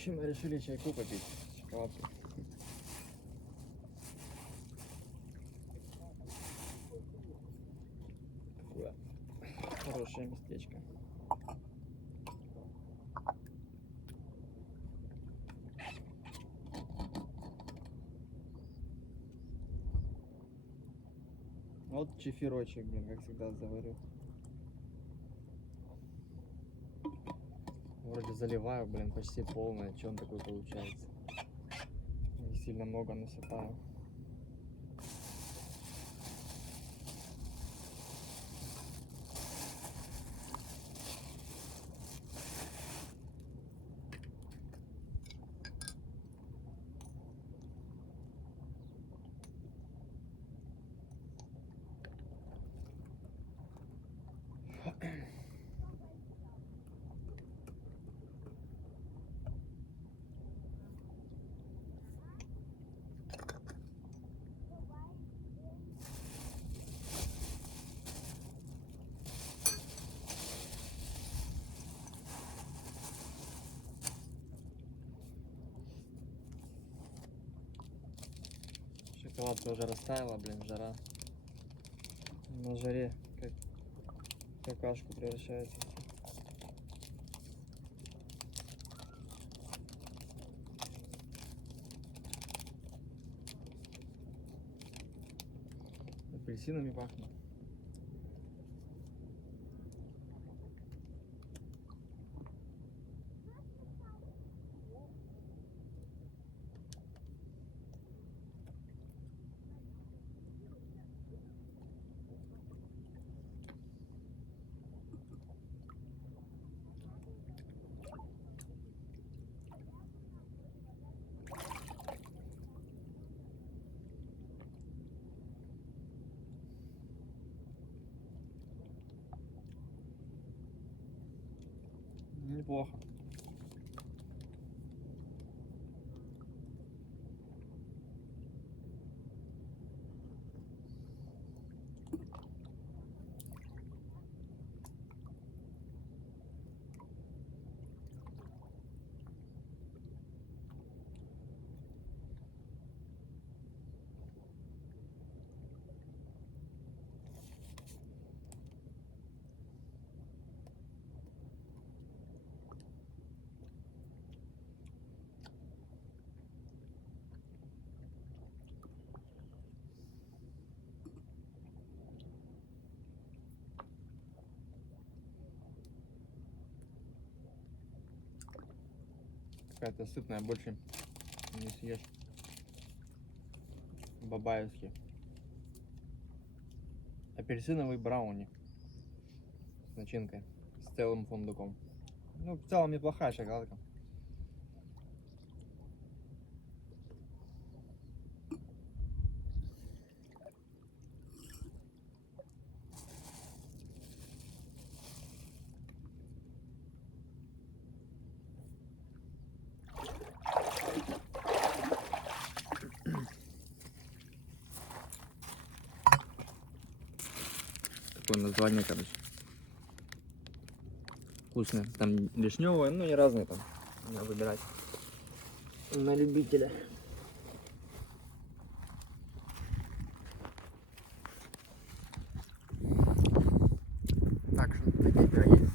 общем, мы решили чайку попить, шоколадку. Такое хорошее местечко. Вот чефирочек, блин, как всегда заварю. Вроде заливаю, блин, почти полное. Че он такой получается? Не сильно много насыпаю. Шоколадка уже растаяла, блин, жара. На жаре как какашку превращается. Апельсинами пахнет. Неплохо. Какая-то сытная, больше не съешь. Бабаевский. Апельсиновый брауни с начинкой, с целым фундуком. Ну, в целом неплохая шоколадка. Такое название, короче. Вкусное. Там вишневое, ну и разные там. Надо выбирать на любителя. Так что такие пироги.